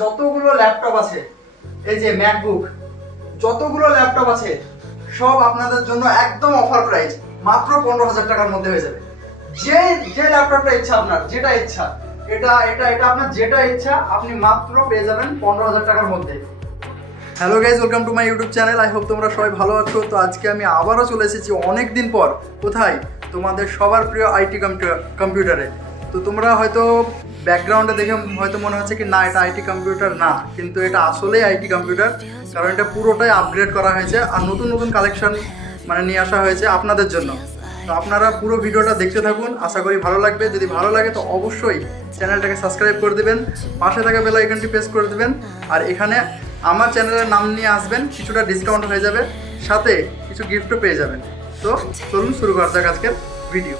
যতগুলো ল্যাপটপ আছে, এই যে ম্যাকবুক, যতগুলো ল্যাপটপ আছে সব আপনাদের জন্য একদম অফার প্রাইস, মাত্র 15,000 টাকার মধ্যে হয়ে যাবে। যে ল্যাপটপটা ইচ্ছা আপনার, যেটা ইচ্ছা, এটা আপনার যেটা ইচ্ছা আপনি মাত্র পেয়ে যাবেন 15,000 টাকার মধ্যে। Hello guys, welcome to my YouTube channel. I hope তোমরা সবাই ভালো আছো। তো আজকে আমি আবারও চলে এসেছি অনেক দিন পর। কোথায়? তোমাদের সবার প্রিয় আইটি কম্পিউটারে। তো তোমরা হয়তো ব্যাকগ্রাউন্ডে দেখে হয়তো মনে হচ্ছে কি না এটা আইটি কম্পিউটার না, কিন্তু এটা আসলেই আইটি কম্পিউটার, কারণ এটা পুরোটাই আপগ্রেড করা হয়েছে আর নতুন নতুন কালেকশন নিয়ে আসা হয়েছে আপনাদের জন্য। তো আপনারা পুরো ভিডিওটা দেখতে থাকুন, আশা করি ভালো লাগবে। যদি ভালো লাগে তো অবশ্যই চ্যানেলটাকে সাবস্ক্রাইব করে দেবেন, পাশে থাকা বেল আইকনটি প্রেস করে দেবেন, আর এখানে আমার চ্যানেলের নাম নিয়ে আসবেন, কিছুটা ডিসকাউন্ট হয়ে যাবে, সাথে কিছু গিফটও পেয়ে যাবেন। তো চলুন শুরু করা যাক আজকের ভিডিও।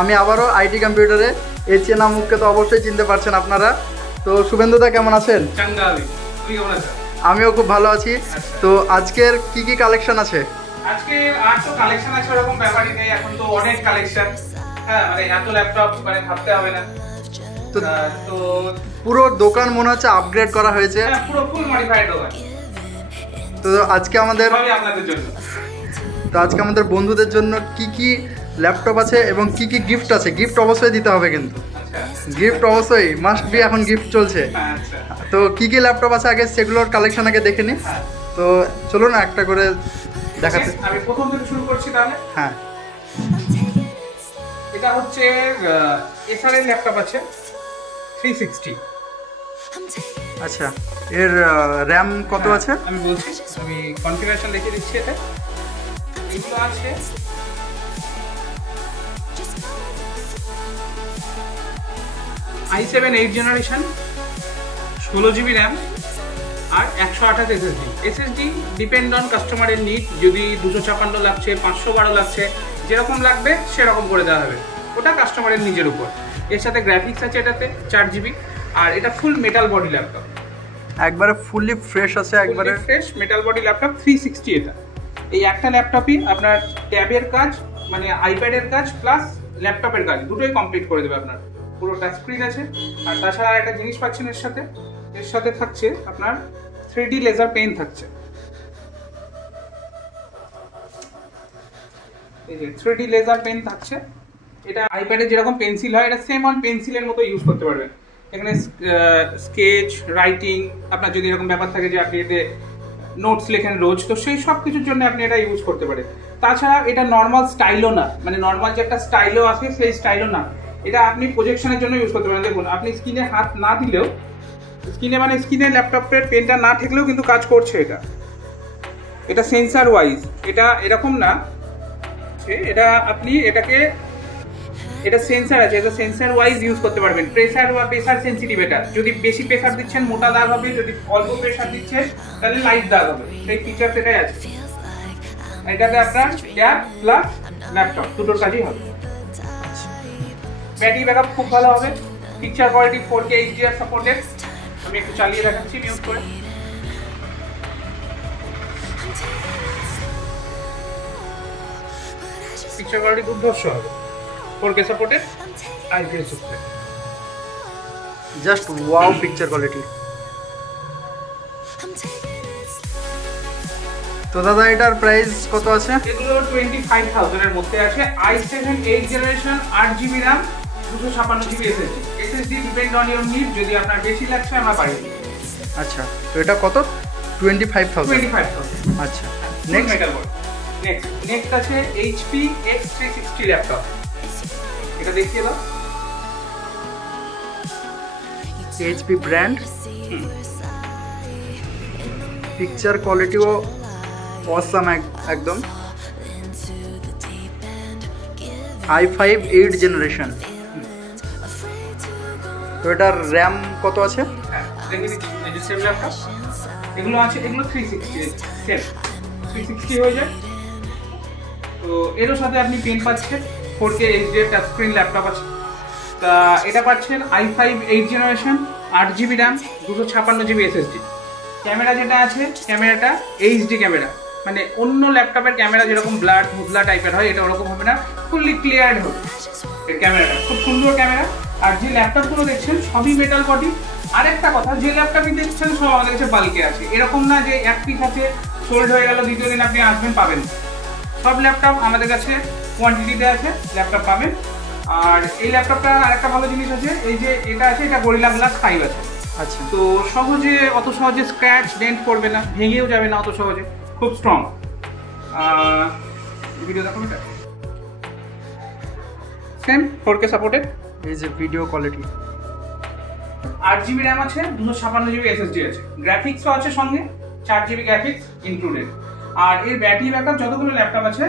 আমি আবারও আইটি কম্পিউটারে, এই চেনা মুখকে তো অবশ্যই চিনতে পারছেন আপনারা। তো শুভেন্দুদা কেমন আছেন? আমিও খুব ভালো আছি। তো আজকের কি কি কালেকশন আছে? আজকে আর তো কালেকশন আছে ওরকম ব্যাপারই নেই, এখন তো অনেক কালেকশন। হ্যাঁ, এত ল্যাপটপ ভাবতে হবে না। তো পুরো দোকান মনে হচ্ছে আপগ্রেড করা হয়েছে। হ্যাঁ, পুরো ফুল মডিফাইড দোকান। তো আজকে আমাদের বন্ধুদের জন্য কি কি ল্যাপটপ আছে এবং কি কি গিফট আছে, গিফট অবশ্যই দিতে হবে, কিন্তু গিফট অবশ্যই মাস্ট বি, এখন গিফট চলছে। তো কি কি ল্যাপটপ আছে আগে সেগুলোর কালেকশন আগে দেখে নিই। তো চলো না একটা করে দেখাতে। আমি প্রথম থেকে শুরু করছি তাহলে। হ্যাঁ, এটা হচ্ছে এসআর এর ল্যাপটপ আছে 360। আচ্ছা, এর র্যাম কত আছে? আমি বলছি, আমি কনফিগারেশন লিখে দিচ্ছি। এটা এগুলো আছে i7 8 জেনারেশন, 16 জিবি র্যাম আর 128 এসএসডি। ডিপেন্ড অন কাস্টমারের নিড, যদি 256 লাগছে, 512 লাগছে, যেরকম লাগবে সেরকম করে দেওয়া হবে, ওটা কাস্টমারের নিজের উপর। এর সাথে গ্রাফিক্স আছে এটাতে 4 জিবি, আর এটা ফুল মেটাল বডি ল্যাপটপ, একবারে ফুললি ফ্রেশ আছে, একবারে ফ্রেশ মেটাল বডি ল্যাপটপ 360। এটা এই একটা ল্যাপটপই আপনার ট্যাবের কাজ, আইপ্যাডের কাজ প্লাস ল্যাপটপের কাজ দুটোই কমপ্লিট করে দেবে আপনার। পুরো টাচ স্ক্রিন আছে, আর তাছাড়া একটা জিনিস পাচ্ছেন এর সাথে থাকছে আপনার 3D লেজার পেন থাকছে। এই যে 3D লেজার পেন থাকছে, এটা আইপ্যাডে যেরকম পেন্সিল হয় এটা সেম অন পেন্সিলের মতো ইউজ করতে পারবেন। এখানে স্কেচ, রাইটিং, আপনার যদি এরকম ব্যাপার থাকে যে আপনি এতে নোটস লেখেন রোজ, তো সেই সব কিছুর জন্য আপনি এটা ইউজ করতে পারেন। তাছাড়া এটা নর্মাল স্টাইলও না, নর্মাল যে একটা স্টাইলও আছে সেই স্টাইলও না, এটা আপনি প্রজেকশনের জন্য ইউজ করতে পারেন। দেখুন, আপনি স্ক্রিনে হাত না দিলেও, স্ক্রিনে ল্যাপটপের পেনটা না ঠেকলেও কিন্তু কাজ করছে। এটা সেন্সার ওয়াইজ, এটা এরকম না, এটা আপনি এটা সেন্সার আছে, এটা সেন্সার ওয়াইজ ইউজ করতে পারবেন। প্রেসার বা প্রেসার সেন্সিটিভ, এটা যদি বেশি প্রেসার দিচ্ছেন মোটা দাগ হবে, যদি অল্প প্রেসার দিচ্ছেন তাহলে লাইট দাগ হবে। সেই ফিচার এটাই আছে। এটাতে আপনার ট্যাব প্লাস ল্যাপটপ দুটোর কাজই হবে। ব্যাটারি ব্যাকআপ খুব ভালো হবে, picture quality 4K HDR supported. আমি একটু চালিয়ে দেখাচ্ছি ইউজ করে। পিকচার কোয়ালিটি দুর্ধর্ষ হবে, 4K supported, IPS supported, just wow picture quality. তো দাদা এটার প্রাইস কত আছে? এগুলো 25,000 এর মধ্যে আছে। i7 8 generation, 8 GB RAM, 256 GB SSD। Depend on your need, যদি আপনার বেশি লাগছে আমরা বাড়িয়ে দিই। আচ্ছা, তো এটা কত? 25,000। আচ্ছা, নেক্সট মেটাল বডি। নেক্সট আছে HP X360 ল্যাপটপ। এটা দেখিয়ে দাও। HP ব্র্যান্ড, পিকচার কোয়ালিটিও অসাম একদম। i5 8 generation. তো এটার র্যাম কত আছে? সেম ল্যাপটপ এগুলো আছে, এগুলো 360 সেম 360 হয়ে যায়। তো এরও সাথে আপনি পেন পাচ্ছেন, 4K HD touch screen laptop আছে। তা এটা পাচ্ছেন i5 8th generation, 8GB RAM, 256GB SSD। Camera যেটা আছে, ক্যামেরাটা HD ক্যামেরা, মানে অন্য ল্যাপটপের ক্যামেরা যেরকম ব্লার মুদলা টাইপের হয়, এটা ওরকম হবে না, ফুললি ক্লিয়ার হবে এর ক্যামেরাটা, খুব সুন্দর ক্যামেরা। আর যে ল্যাপটপগুলো দেখছেন সবই মেটাল বডি। আরেকটা কথা, যে ল্যাপটপই দেখছেন সব আমাদের কাছে বাল্কে আছে, এরকম না যে এক পিস আছে সোল্ড হয়ে গেল, দ্বিতীয় দিন আপনি আসবেন পাবেন। সব ল্যাপটপ আমাদের কাছে কোয়ান্টিটিতে আছে, ল্যাপটপ পাবেন। আর এই ল্যাপটপটা আরেকটা ভালো জিনিস আছে, এই যে এটা আছে, এটা গরিলা গ্লাস 5 আছে। আচ্ছা, তো অত সহজে স্ক্র্যাচ ডেন্ট পড়বে না, ভেঙেও যাবে না অত সহজে, খুব স্ট্রং। ভিডিও দেখো, এটা সেম 4K সাপোর্টেড। এই যে ভিডিও কোয়ালিটি, 8GB র্যাম আছে, 256GB SSD আছে, গ্রাফিক্সও আছে সঙ্গে, 4GB গ্রাফিক্স ইনক্লুডেড। আর এর ব্যাটারি ব্যাকআপ যতগুলো ল্যাপটপ আছে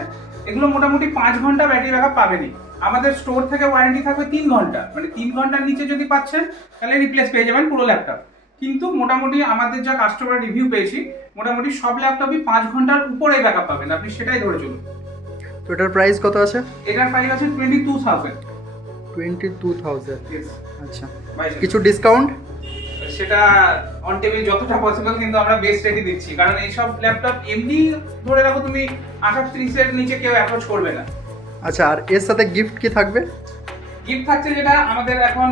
এগুলো মোটামুটি 5 ঘন্টা ব্যাটারি ব্যাকআপ পাবেনই। আমাদের স্টোর থেকে ওয়ারেন্টি থাকবে 3 ঘন্টা, মানে 3 ঘন্টার নিচে যদি পাচ্ছেন তাহলে রিপ্লেস পেয়ে যাবেন পুরো ল্যাপটপ। কিন্তু মোটামুটি আমাদের যা কাস্টমার রিভিউ পেয়েছি, মোটামুটি সব ল্যাপটপই 5 ঘন্টার উপরে ব্যাকআপ পাবেন, আপনি সেটাই ধরে চলুন। তো এটার প্রাইস কত আছে? এটার প্রাইস আছে 22,000। 22,000। Yes. আচ্ছা, 22,000 কিছু ডিসকাউন্ট? সেটা অন টেবিল যতটা পসিবল, কিন্তু আমরা বেস্ট রেটই দিচ্ছি, কারণ এইসব ল্যাপটপ এমনি ধরে রাখো তুমি 28-30 এর নিচে কেউ অ্যাপ্রোচ করবে না। আচ্ছা, আর এর সাথে গিফট কি থাকবে? গিফট থাকছে যেটা আমাদের এখন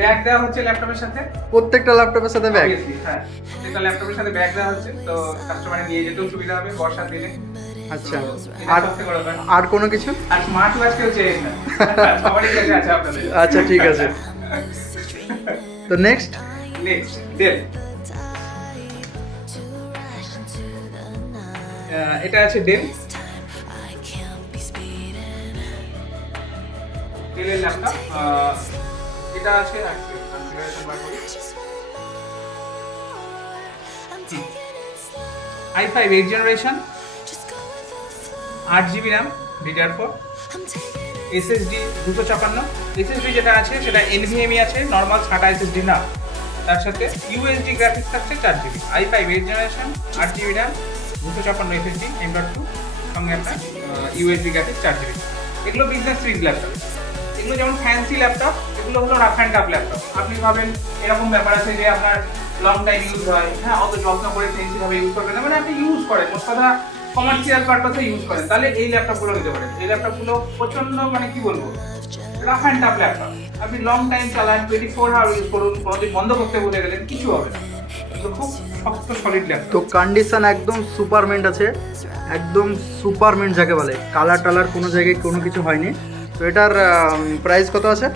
ব্যাগ দেওয়া হচ্ছে ল্যাপটপের সাথে, প্রত্যেকটা ল্যাপটপের সাথে ব্যাগ? হ্যাঁ, এটা ল্যাপটপের সাথে ব্যাগ দেওয়া হচ্ছে, তো কাস্টমারে নিয়ে যেতেও সুবিধা হবে বর্ষার দিনে। আচ্ছা, আর আর কোনো কিছু? আর স্মার্ট ওয়াচ কেউ চেয়ে না, সবারই কাছে আছে আপনাদের। আচ্ছা, ঠিক আছে। তো নেক্সট ডেল, এটা আছে ডেলের ল্যাপটপ, এটা আছে i5 8th generation, 8GB RAM, DDR4, SSD 256। SSD যেটা আছে সেটা NVMe আছে, নর্মাল SATA SSD না। তার সাথে USD গ্রাফিক্স থাকছে 4GB, i5 8th generation, 8GB RAM, 256 SSD M.2, সঙ্গে আপনার USD গ্রাফিক্স 4GB। এগুলো বিজনেস সিরিজ ল্যাপটপ, এগুলো যেমন ফ্যান্সি ল্যাপটপ, এগুলো হলো রাফ অ্যান্ড টাফ ল্যাপটপ। আপনি ভাবেন এরকম ব্যাপার আছে যে আপনার লং টাইম ইউজ হয়, হ্যাঁ, অত যত্ন করে ফ্যান্সি ভাবে ইউজ করবেন না, মানে আপনি ইউজ করেন, মোট কথা কমার্শিয়াল পারপাসে ইউজ করেন, তাহলে এই ল্যাপটপগুলো নিতে পারেন। এই ল্যাপটপগুলো প্রচন্ড, মানে কি বলবো, রাফ অ্যান্ড টাফ ল্যাপটপ। আপনি লং টাইম চালান, 24 আওয়ার ইউজ করুন, কোনোদিন বন্ধ করতে বলে গেলেন কিছু হবে না, কিন্তু খুব শক্ত সলিড ল্যাপটপ। তো কন্ডিশন একদম সুপারমেন্ট আছে, একদম সুপারমেন্ট যাকে বলে, কালার টালার কোনো জায়গায় কোনো কিছু হয়নি। তো এটার প্রাইস কত আছে?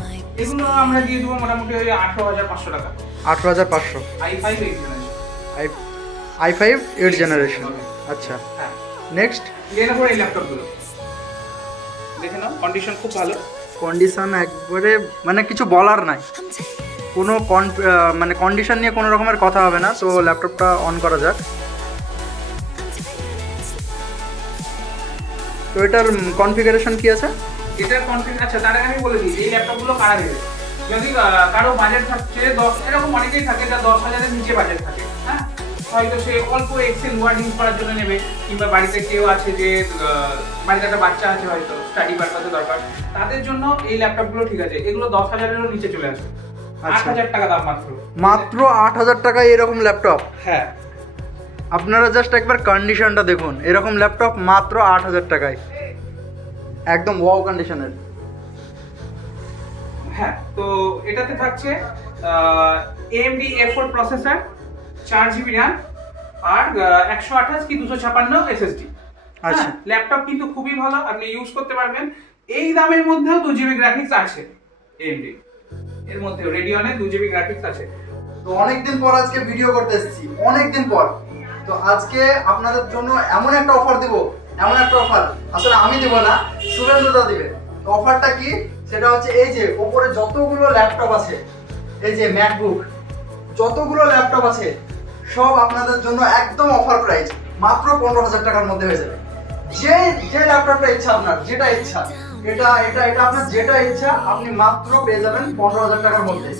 এগুলো আমরা দিয়ে দেবো মোটামুটি ওই 18,500 টাকা। 18,500। i5 8th generation, i5 8th generation. আচ্ছা, হ্যাঁ। নেক্সট লেনোভোর এই ল্যাপটপগুলো দেখে নাও, কন্ডিশন খুব ভালো। কন্ডিশন একবারে, মানে কিছু বলার নাই, কোনো মানে কন্ডিশন নিয়ে কোনো রকমের কথা হবে না। তো ল্যাপটপটা অন করা যাক। তো এটার কনফিগারেশন কি আছে? এটার কনফিগারেশন, আচ্ছা তার আগে আমি বলে দিই, এই ল্যাপটপগুলো কারা দেবে। যদি কারো বাজেট থাকছে 10, এরকম অনেকেই থাকে যা 10,000 এর নিচে বাজেট থাকে, হ্যাঁ, হয়তো সে অল্প এক্সেল ওয়ার্ড ইউজ করার জন্য নেবে, কিংবা বাড়িতে কেউ আছে যে বাড়িতে একটা বাচ্চা আছে হয়তো স্টাডি পারপাসে দরকার, তাদের জন্য এই ল্যাপটপগুলো ঠিক আছে। এগুলো 10,000-এরও নিচে চলে আসে, 8,000 টাকা দাম মাত্র 8,000 টাকায় এরকম ল্যাপটপ। হ্যাঁ, আপনারা জাস্ট একবার কন্ডিশনটা দেখুন, এরকম ল্যাপটপ মাত্র 8,000 টাকায়, একদম ওয়াও কন্ডিশনের। হ্যাঁ, তো এটাতে থাকছে AMD A4 processor, 4GB RAM, আর 128 কি 256 SSD। আচ্ছা, ল্যাপটপ কিন্তু খুবই ভালো, আপনি ইউজ করতে পারবেন। এই দামের মধ্যেও 2GB গ্রাফিক্স আছে AMD এর মধ্যে, রেডিয়নের 2GB গ্রাফিক্স আছে। তো অনেকদিন পর আজকে ভিডিও করতে এসেছি, অনেকদিন পর। তো আজকে আপনাদের জন্য এমন একটা অফার দেব, এমন একটা অফার আসলে আমি দেব না, শুভেন্দুদা দিবে। তো অফারটা কি, সেটা হচ্ছে এই যে ওপরে যতগুলো ল্যাপটপ আছে, এই যে ম্যাকবুক, যতগুলো ল্যাপটপ আছে সব আপনাদের জন্য একদম অফার প্রাইস, মাত্র 15,000 টাকার মধ্যে হয়ে যাবে। যে ল্যাপটপটা ইচ্ছা আপনার, যেটা ইচ্ছা, এটা এটা এটা আপনার যেটা ইচ্ছা আপনি মাত্র পেয়ে যাবেন 15,000 টাকার মধ্যে।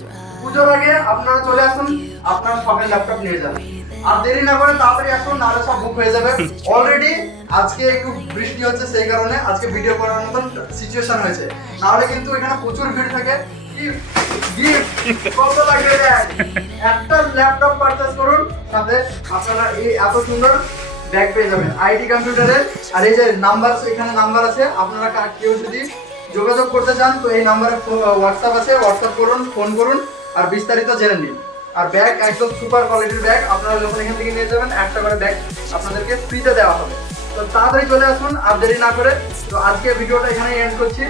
পুজোর আগে আপনারা চলে আসুন, আপনার শখের ল্যাপটপ নিয়ে যাবেন। আর দেরি না করে তাড়াতাড়ি আসুন, নাহলে সব বুক হয়ে যাবে। অলরেডি আজকে একটু বৃষ্টি হচ্ছে, সেই কারণে আজকে ভিডিও করার মতন সিচুয়েশন হয়েছে, নাহলে কিন্তু এখানে প্রচুর ভিড় থাকে। কত লাগবে? একটা ল্যাপটপ পারচেজ করুন, সাথে আপনারা এই এত সুন্দর ব্যাগ পেয়ে যাবেন আইটি কম্পিউটারের। আর এই যে নাম্বার, এখানে নাম্বার আছে, আপনারা কেউ যদি যোগাযোগ করতে চান তো এই নাম্বারে হোয়াটসঅ্যাপ আছে, হোয়াটসঅ্যাপ করুন, ফোন করুন আর বিস্তারিত জেনে নিন। আর ব্যাগ একদম সুপার কোয়ালিটির ব্যাগ, আপনারা যখন এখান থেকে নিয়ে যাবেন একটা করে ব্যাগ আপনাদেরকে ফ্রিতে দেওয়া হবে। তো তাড়াতাড়ি চলে আসুন আর দেরি না করে। তো আজকে ভিডিওটা এখানেই এন্ড করছি।